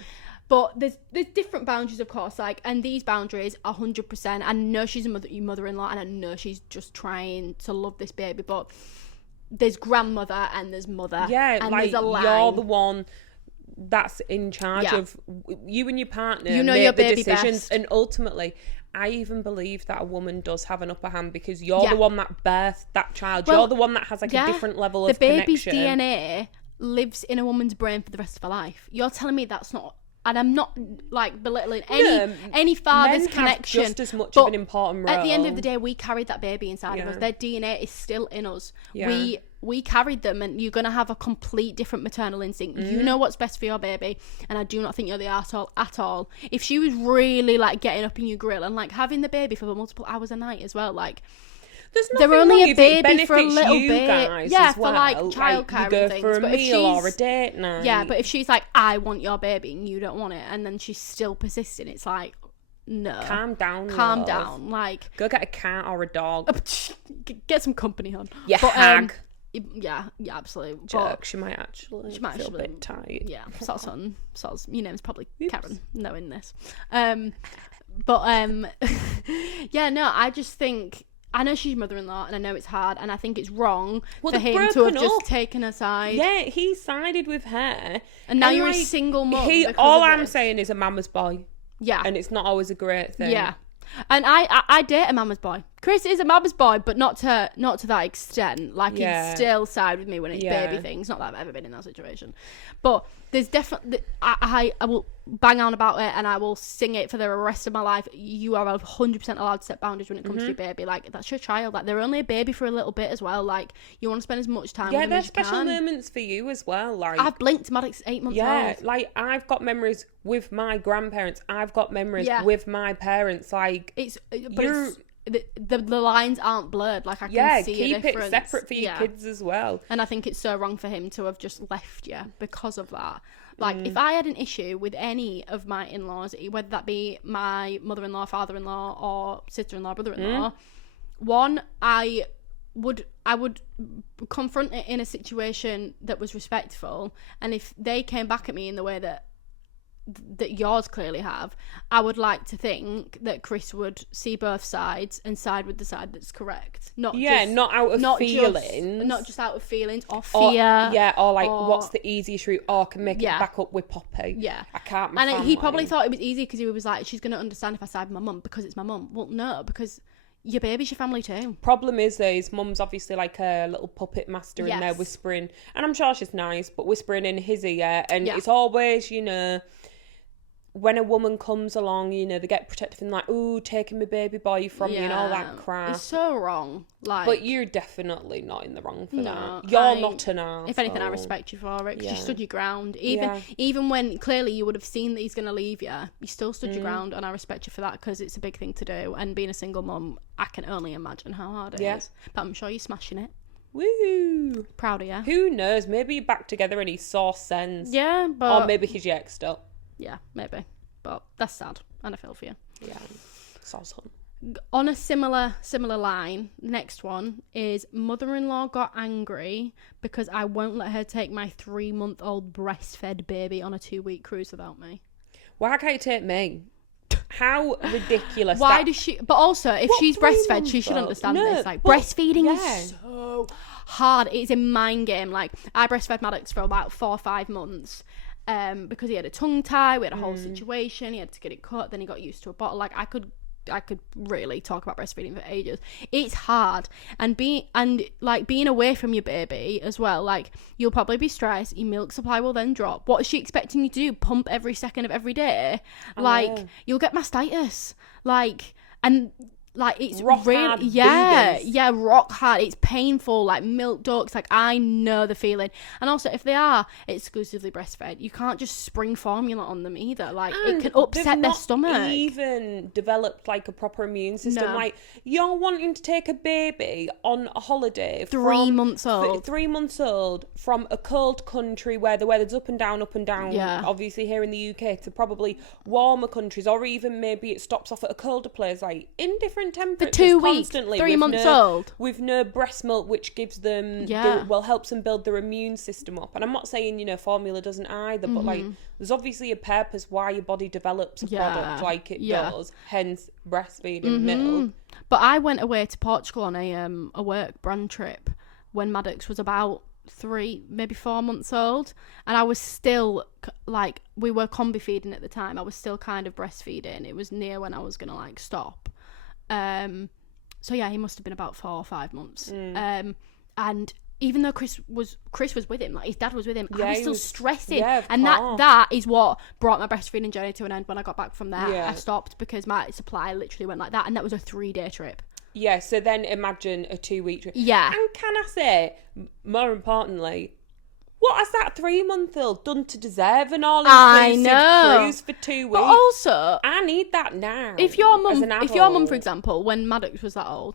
But there's different boundaries, of course, like, and these boundaries are 100%. I know she's your mother-in-law, and I know she's just trying to love this baby, but there's grandmother and there's mother. Yeah, and like, there's a line. You're the one that's in charge of you and your partner. You know make your the baby decisions, best. and ultimately, I even believe that a woman does have an upper hand because you're the one that birthed that child. Well, you're the one that has, like, a different level of connection. The baby's DNA lives in a woman's brain for the rest of her life. You're telling me that's not. And I'm not, like, belittling any father's connection. Men have just as much of an important role. At the end of the day, we carried that baby inside of us. Their DNA is still in us. Yeah. We carried them, and you're going to have a complete different maternal instinct. You know what's best for your baby, and I do not think you're the arsehole at all. If she was really, like, getting up in your grill and, like, having the baby for multiple hours a night as well, like... They're only a baby for a little bit. Yeah, for, like, childcare and things. For a meal or a date night. Yeah, but if she's like, I want your baby, and you don't want it, and then she's still persisting, it's like, no. Calm down, like... Go get a cat or a dog. Get some company on. Yeah, hag. Yeah, absolutely. Jerk, she might actually feel a bit tight. Yeah, soz. Your name's probably Karen, knowing this. Yeah, no, I just think... I know she's mother-in-law, and I know it's hard, and I think it's wrong for him to have just taken her side. Yeah, he sided with her. And now you're, like, a single mum. All I'm saying is a mama's boy. Yeah. And it's not always a great thing. Yeah. And I date a mama's boy. Chris is a mama's boy, but not to that extent. Like, he'd still side with me when it's baby things. Not that I've ever been in that situation. But there's definitely... I will bang on about it, and I will sing it for the rest of my life. You are 100% allowed to set boundaries when it comes to your baby. Like, that's your child. Like, they're only a baby for a little bit as well. Like, you want to spend as much time with them as you can. Yeah, there's special moments for you as well. Like, I've blinked. Maddox 8 months old. Yeah, like, I've got memories with my grandparents. I've got memories with my parents. Like, the lines aren't blurred. Like, I can see a difference. Keep it separate for your kids as well. And I think it's so wrong for him to have just left you because of that. Like, if I had an issue with any of my in-laws, whether that be my mother-in-law, father-in-law, or sister-in-law, brother-in-law, one, I would confront it in a situation that was respectful. And if they came back at me in the way that yours clearly have, I would like to think that Chris would see both sides and side with the side that's correct. Not out of feelings. Not just out of feelings or fear. Or what's the easiest route, or can make it back up with Poppy. Yeah. I can't. And he probably thought it was easy because he was like, she's going to understand if I side with my mum because it's my mum. Well, no, because your baby's your family too. Problem is mum's obviously like a little puppet master in there whispering, and I'm sure she's nice, but whispering in his ear, and it's always, when a woman comes along, you know, they get protective and like, ooh, taking my baby boy from you and all that crap. It's so wrong. Like, but you're definitely not in the wrong for that. You're not an arsehole. If anything, I respect you for it, because you stood your ground. Even when clearly you would have seen that he's going to leave you, you still stood your ground, and I respect you for that, because it's a big thing to do. And being a single mum, I can only imagine how hard it is. But I'm sure you're smashing it. Woo! Proud of you. Who knows? Maybe you're back together and he saw sense. Yeah, but... Or maybe he's yexed up. Yeah, maybe. But that's sad, and I feel for you. Yeah. Soz hun. On a similar line, next one is mother-in-law got angry because I won't let her take my 3-month-old breastfed baby on a 2-week cruise without me. Why can't you take me? How ridiculous. Why does she... But also, if she's breastfed, she should understand this. Like, breastfeeding is so hard. It's a mind game. Like, I breastfed Maddox for about 4 or 5 months. Because he had a tongue tie, we had a whole situation, he had to get it cut, then he got used to a bottle. Like, I could really talk about breastfeeding for ages. It's hard, and being away from your baby as well, like, you'll probably be stressed, your milk supply will then drop. What is she expecting you to do? Pump every second of every day? Like, you'll get mastitis, it's rock really hard rock hard. It's painful, like milk ducts. Like, I know the feeling. And also, if they are exclusively breastfed, you can't just spring formula on them either. Like, and it can upset their stomach. Even developed like a proper immune system. No. Like, you're wanting to take a baby on a holiday 3 months old. 3 months old from a cold country where the weather's up and down. Yeah. Obviously here in the UK, to probably warmer countries, or even maybe it stops off at a colder place, like in different temperatures for 2 weeks, constantly, 3 months old, with no breast milk, which gives them helps them build their immune system up. And I'm not saying, you know, formula doesn't either, but like, there's obviously a purpose why your body develops a product like it does, hence breastfeeding milk. But I went away to Portugal on a work brand trip when Maddox was about 3, maybe 4 months old, and I was still like, we were combi feeding at the time, I was still kind of breastfeeding. It was near when I was gonna like stop. So yeah, he must have been about 4 or 5 months. And even though Chris was with him, like his dad was with him, I was still stressing. And that is what brought my breastfeeding journey to an end. When I got back from there, I stopped because my supply literally went like that, and that was a 3-day trip. Yeah, so then imagine a 2-week trip. Yeah. And can I say, more importantly, what has that 3-month-old done to deserve an all-inclusive cruise for 2 weeks? But also, I need that now. If your mum, for example, when Maddox was that old,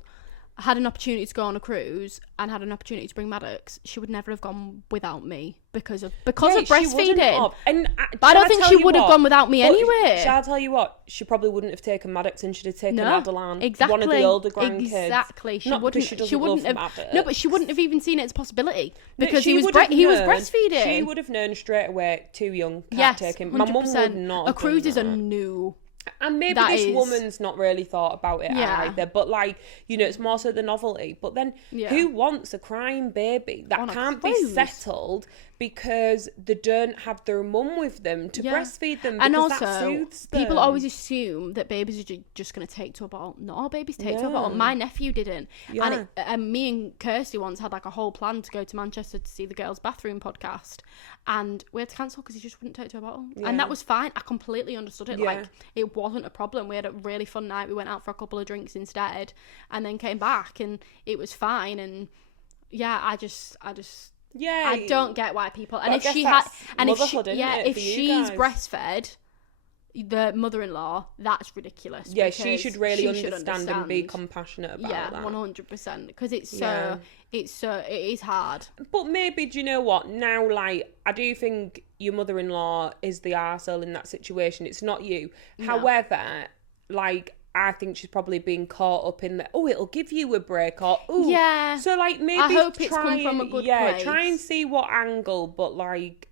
had an opportunity to go on a cruise and had an opportunity to bring Maddox, she would never have gone without me because of breastfeeding. And but I don't think she would have gone without me anyway. Shall I tell you what? She probably wouldn't have taken Maddox, and she'd have taken Adelan, one of the older grandkids. Exactly. She wouldn't have. Maddox. No, but she wouldn't have even seen it as a possibility because he was breastfeeding. She would have known straight away, too young, can't take him. 100%. My mum would not. A cruise is a new. And maybe this woman's not really thought about it either, but like, you know, it's more so the novelty. But then who wants a crying baby that can't be settled because they don't have their mum with them to breastfeed them? And also, that soothes them. People always assume that babies are just going to take to a bottle. Not all babies take to a bottle. My nephew didn't. And me and Kirsty once had like a whole plan to go to Manchester to see the Girls' Bathroom podcast, and we had to cancel because he just wouldn't take to a bottle. And that was fine. I completely understood it. Like, it wasn't a problem. We had a really fun night. We went out for a couple of drinks instead, and then came back, and it was fine. And I don't get why people. And if she had, and if she's breastfed, the mother-in-law, that's ridiculous. Yeah, she should really understand and be compassionate about that. 100%, because it is hard. But maybe, do you know what? Now, like, I do think your mother-in-law is the arsehole in that situation. It's not you. No. However, like, I think she's probably been caught up in the, it'll give you a break, or, so, like, maybe I hope it's come from a good place. Try and see what angle, but, like,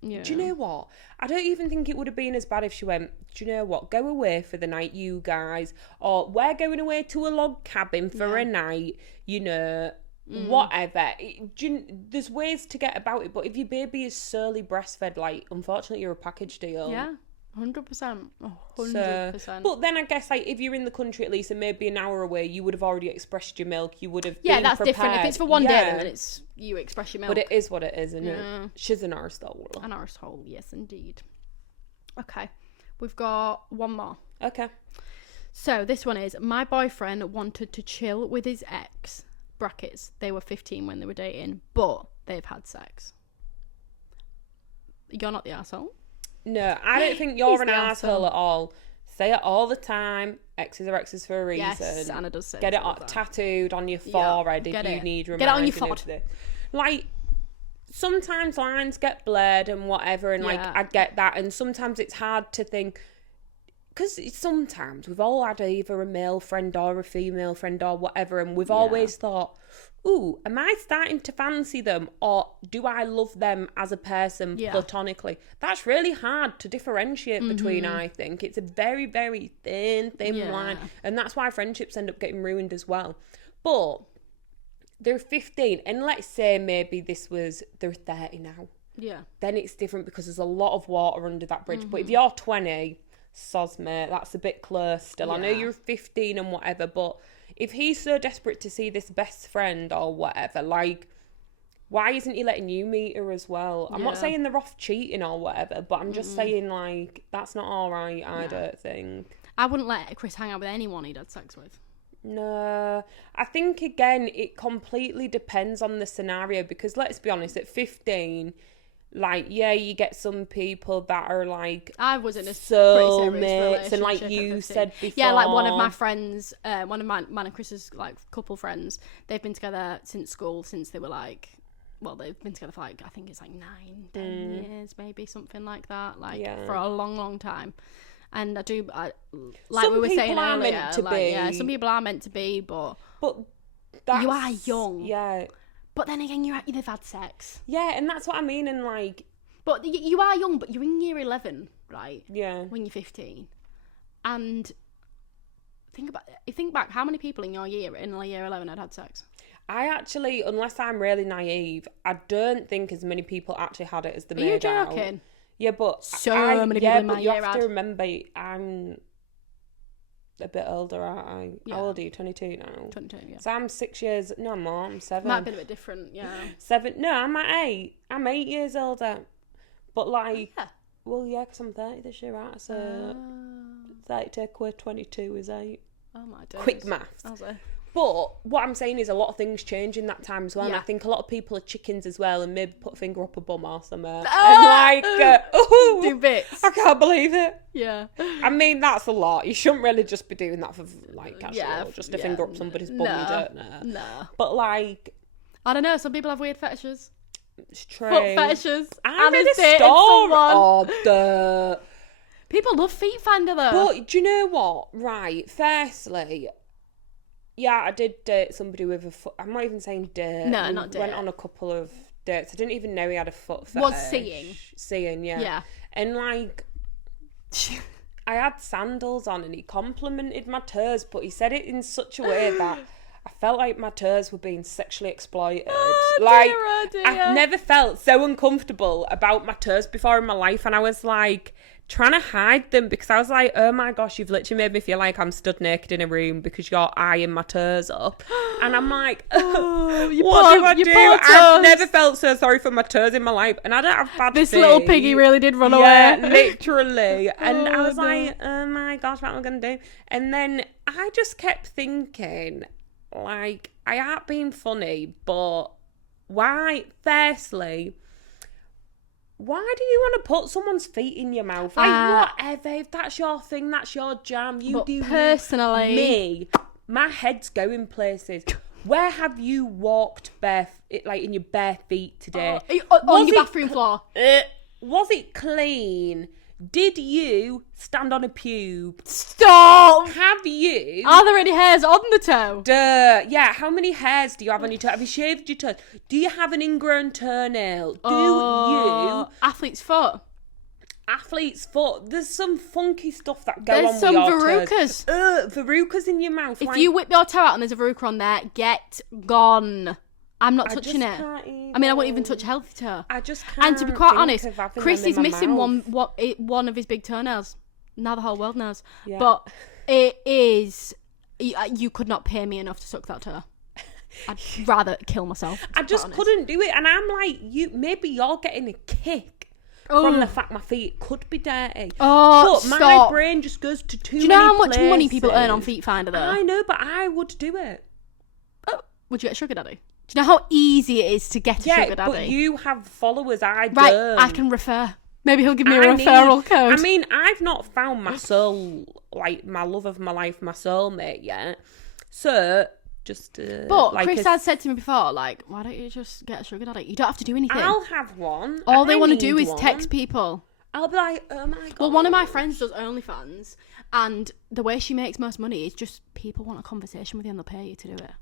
do you know what? I don't even think it would have been as bad if she went, do you know what? Go away for the night, you guys. Or we're going away to a log cabin for a night, you know, whatever. There's ways to get about it. But if your baby is solely breastfed, like, unfortunately, you're a package deal. Yeah. 100%. 100%. But then I guess, like, if you're in the country at least and maybe an hour away, you would have already expressed your milk. You would have been that's prepared. Different. If it's for one day, then it's you express your milk. But it is what it is, isn't it? She's an arsehole. An arsehole, yes, indeed. Okay. We've got one more. Okay. So this one is, my boyfriend wanted to chill with his ex, brackets, they were 15 when they were dating, but they've had sex. You're not the arsehole. No, I don't think you're an arsehole at all. Say it all the time. Exes are exes for a reason. Yes, Anna does say Get it tattooed on your forehead if you need reminding. Get it on your forehead. Like, sometimes lines get blurred and whatever, and like, I get that, and sometimes it's hard to think, because sometimes we've all had either a male friend or a female friend or whatever, and we've always thought, ooh, am I starting to fancy them, or do I love them as a person platonically? That's really hard to differentiate between, I think. It's a very, very thin line, and that's why friendships end up getting ruined as well. But they're 15, and let's say maybe they're 30 now. Yeah. Then it's different because there's a lot of water under that bridge. But if you're 20, soz mate, that's a bit close still. Yeah. I know you're 15 and whatever, but if he's so desperate to see this best friend or whatever, like, why isn't he letting you meet her as well? I'm not saying they're off cheating or whatever, but I'm just saying, like, that's not all right, I don't think. I wouldn't let Chris hang out with anyone he'd had sex with. No. I think, again, it completely depends on the scenario, because let's be honest, at 15... like, yeah, you get some people that are like, I was in a soulmates, and like you said before, yeah, like one of my friends, one of mine and Chris's like couple friends, they've been together since school, since they were like, well, they've been together for like, I think it's like 9-10 years, maybe something like that, like for a long time. And like some we were saying earlier, meant to be. Some people are meant to be, but you are young. Yeah. But then again, they've had sex. Yeah, and that's what I mean, and like... But you are young, but you're in year 11, right? Yeah. When you're 15. And think back, how many people in your year, in year 11, had sex? I actually, unless I'm really naive, I don't think as many people actually had it as the made out. Are you joking? Yeah, but... many people in my year you have to remember, I'm a bit older, aren't I? Yeah. How old are you? 22 now? 22, yeah. So I'm 6 years... No, more. I'm 7. Might have been a bit different, yeah. 7... No, I'm at 8. I'm 8 years older. But like... Yeah. Well, yeah, because I'm 30 this year, right? So 30 take away 22 is 8. Oh my days. Quick maths. But what I'm saying is a lot of things change in that time as well. Yeah. And I think a lot of people are chickens as well, and maybe put a finger up a bum or something. And like, do bits. I can't believe it. Yeah. I mean, that's a lot. You shouldn't really just be doing that for like casual. Just a finger up somebody's bum, you don't know. No. But like, I don't know. Some people have weird fetishes. It's true. Foot fetishes. I read a story. People love feet finder though. But do you know what? Right. Firstly, yeah, I did date somebody with a foot. I'm not even saying date. No, not date. Went on a couple of dates. I didn't even know he had a foot fetish. Was seeing. Seeing, yeah. Yeah. And like, I had sandals on, and he complimented my toes, but he said it in such a way that I felt like my toes were being sexually exploited. Dear. I've never felt so uncomfortable about my toes before in my life, and I was like trying to hide them because I was like, oh my gosh, you've literally made me feel like I'm stood naked in a room because you're eyeing my toes up. And I'm like, what do I do? I've never felt so sorry for my toes in my life, and I don't have bad feet. This little piggy really did run away. Yeah, literally. And I was like, oh my gosh, what am I going to do? And then I just kept thinking, like, I ain't being funny, but why? Firstly, why do you want to put someone's feet in your mouth? Like, whatever. If that's your thing, that's your jam. You do. Personally, me, my head's going places. Where have you walked like in your bare feet today? On your bathroom floor. Was it clean? Did you stand on a pube? Stop! Have you? Are there any hairs on the toe? Duh. Yeah, how many hairs do you have on your toe? Have you shaved your toes? Do you have an ingrown toenail? Do you? Athlete's foot. Athlete's foot. There's some funky stuff that go on with your toes. There's some verrucas. Verrucas in your mouth. If you whip your toe out and there's a verruca on there, get gone. I'm not touching it. I mean, I won't even touch a healthy toe. I just can't. And to be quite honest, Chris is missing mouth. one of his big toenails. Now the whole world knows. Yeah. But it is. You could not pay me enough to suck that toe. I'd rather kill myself. I just couldn't do it, and I'm like, maybe you're getting a kick from the fact my feet could be dirty. Oh, but my brain just goes to too many places. Do you know how much money people earn on Feet Finder, though? I know, but I would do it. Oh, would you get a sugar daddy? Do you know how easy it is to get a sugar daddy? But you have followers, I don't. Right, I can refer. Maybe he'll give me a referral code. I mean, I've not found my soul, like my love of my life, my soulmate yet. So, just but like Chris has said to me before, like, why don't you just get a sugar daddy? You don't have to do anything. I'll have one. All they want to do is text people. I'll be like, oh my God. Well, one of my friends does OnlyFans, and the way she makes most money is just people want a conversation with you and they'll pay you to do it.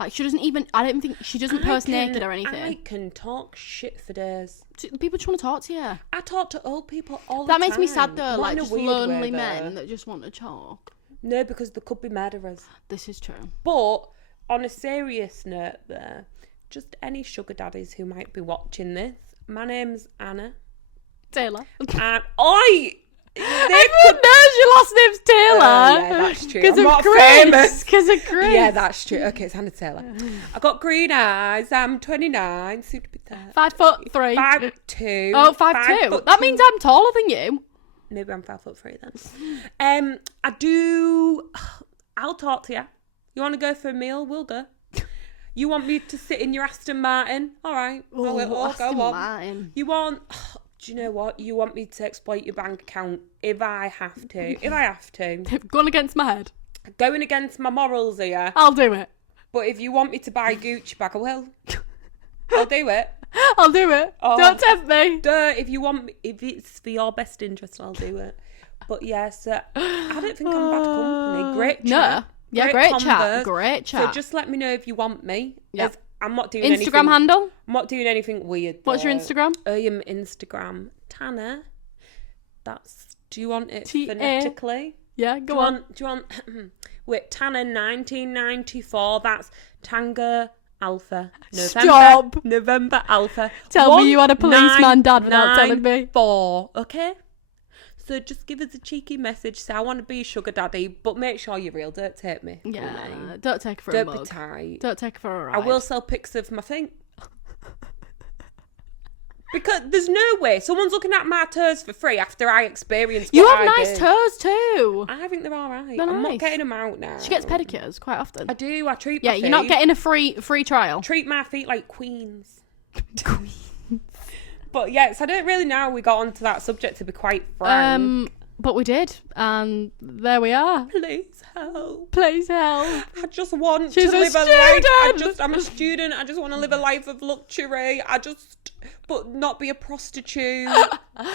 Like, she doesn't even, I don't think, she doesn't post naked or anything. I can talk shit for days. People just want to talk to you. I talk to old people all the time. That makes me sad, though, not like, just lonely men that just want to talk. No, because there could be murderers. This is true. But, on a serious note there, just any sugar daddies who might be watching this, my name's Anna. Taylor. And everyone knows your last name's Taylor. Yeah, that's true. Because of Chris. Famous. Because of Chris. Yeah, that's true. Okay, it's Hannah Taylor. I got green eyes. I'm 29. Soon to be 30. 5'3". 5'2". Oh, 5'2". That means I'm taller than you. Maybe I'm 5'3" then. I'll talk to you. You want to go for a meal? We'll go. You want me to sit in your Aston Martin? All right. Aston Martin. You want... Do you know what? You want me to exploit your bank account if I have to. Going against my head. Going against my morals here. I'll do it. But if you want me to buy a Gucci bag, I will. I'll do it. I'll do it. Don't tempt me. If it's for your best interest, I'll do it. But yes, I don't think I'm bad company. Great chat. No. Yeah, great chat. Great chat. So just let me know if you want me. Yeah. I'm not doing Instagram handle? I'm not doing anything weird. What's your Instagram? Instagram. Tanner. Do you want it phonetically? Yeah, go on. Do you want wait, Tanner 1994. That's Tango Alpha. November Alpha. Tell me you had a policeman dad without telling me. 4. Okay. So just give us a cheeky message. Say I want to be a sugar daddy, but make sure you're real. Don't take me. Yeah, don't take her for a mug. Don't be tight. Don't take her for a ride. I will sell pics of my thing. Because there's no way someone's looking at my toes for free after I experienced what I did. You have nice toes too. I think they're all right. They're I'm nice. not getting them out now. She gets pedicures quite often. I do. I treat my feet. Yeah, you're not getting a free trial. Treat my feet like queens. But yes, I don't really know how we got onto that subject, to be quite frank. But we did, and there we are. Please help. Please help. I just want She's to live a life. I'm a student. I just want to live a life of luxury. But not be a prostitute.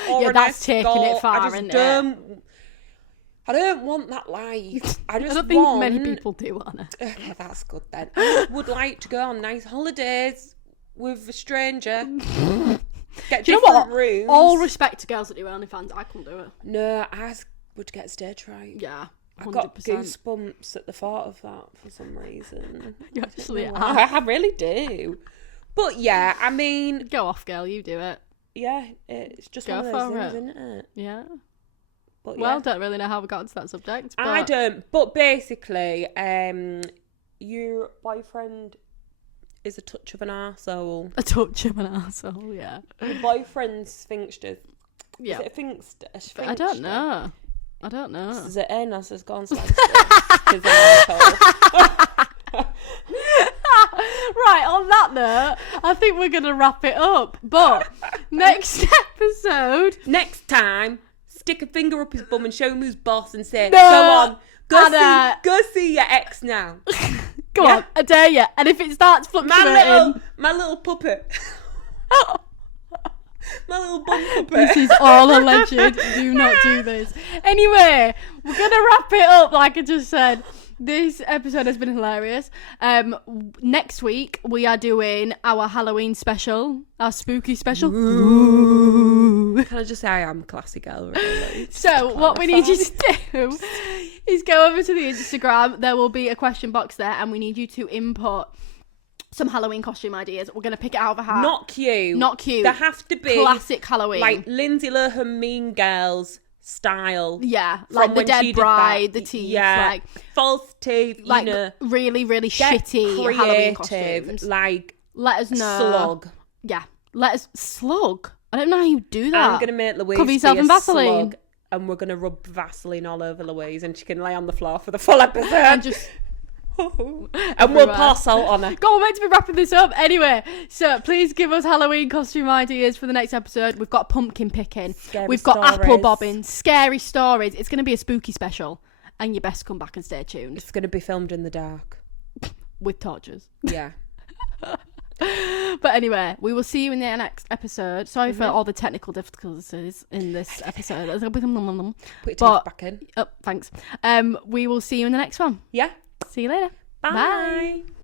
Or that's taking it far, isn't it? I don't want that life. I don't think many people do, Anna. Okay, that's good then. I just would like to go on nice holidays with a stranger. Get do you know what? Rooms. All respect to girls that do OnlyFans. I couldn't do it. No, I would get stage fright. Yeah, 100%. I got goosebumps at the thought of that for some reason. You actually are. I really do. But yeah, I mean... Go off, girl. You do it. Yeah, it's just one of those things, isn't it? Yeah. But well, I don't really know how we got into that subject. But... I don't. But basically, your boyfriend... is a touch of an arsehole. A touch of an arsehole, yeah. Your boyfriend's sphincter. Yeah. Is it a sphincter? I don't know. Is it Enos has gone like because Right, on that note, I think we're going to wrap it up. But next episode... Next time, stick a finger up his bum and show him who's boss and say, no, go on, go see your ex now. Go on, I dare you. And if it starts fluctuating... My little puppet. My little bum puppet. This is all alleged. Do not do this. Anyway, we're going to wrap it up like I just said. This episode has been hilarious. Next week, we are doing our Halloween special. Our spooky special. Ooh. Can I just say I am a classy girl, really? So, what we need you to do is go over to the Instagram. There will be a question box there, and we need you to input some Halloween costume ideas. We're going to pick it out of a hat. Not cute. There have to be classic Halloween. Like Lindsay Lohan Mean Girls style. Yeah, like the dead bride, the teeth. Yeah, like false teeth, like really, really shitty Halloween costumes. Like, let us know. Slug. Yeah, let us slug. I don't know how you do that. I'm going to make Louise cover yourself in Vaseline. And we're going to rub Vaseline all over Louise and she can lay on the floor for the full episode. And just... and we'll pass out on her. God, we're meant to be wrapping this up. Anyway, so please give us Halloween costume ideas for the next episode. We've got pumpkin picking. We've got apple bobbing. Scary stories. It's going to be a spooky special. And you best come back and stay tuned. It's going to be filmed in the dark. With torches. Yeah. But anyway, we will see you in the next episode. Sorry for all the technical difficulties in this episode. Put your teeth back in. Oh, thanks. We will see you in the next one. Yeah. See you later. Bye. Bye.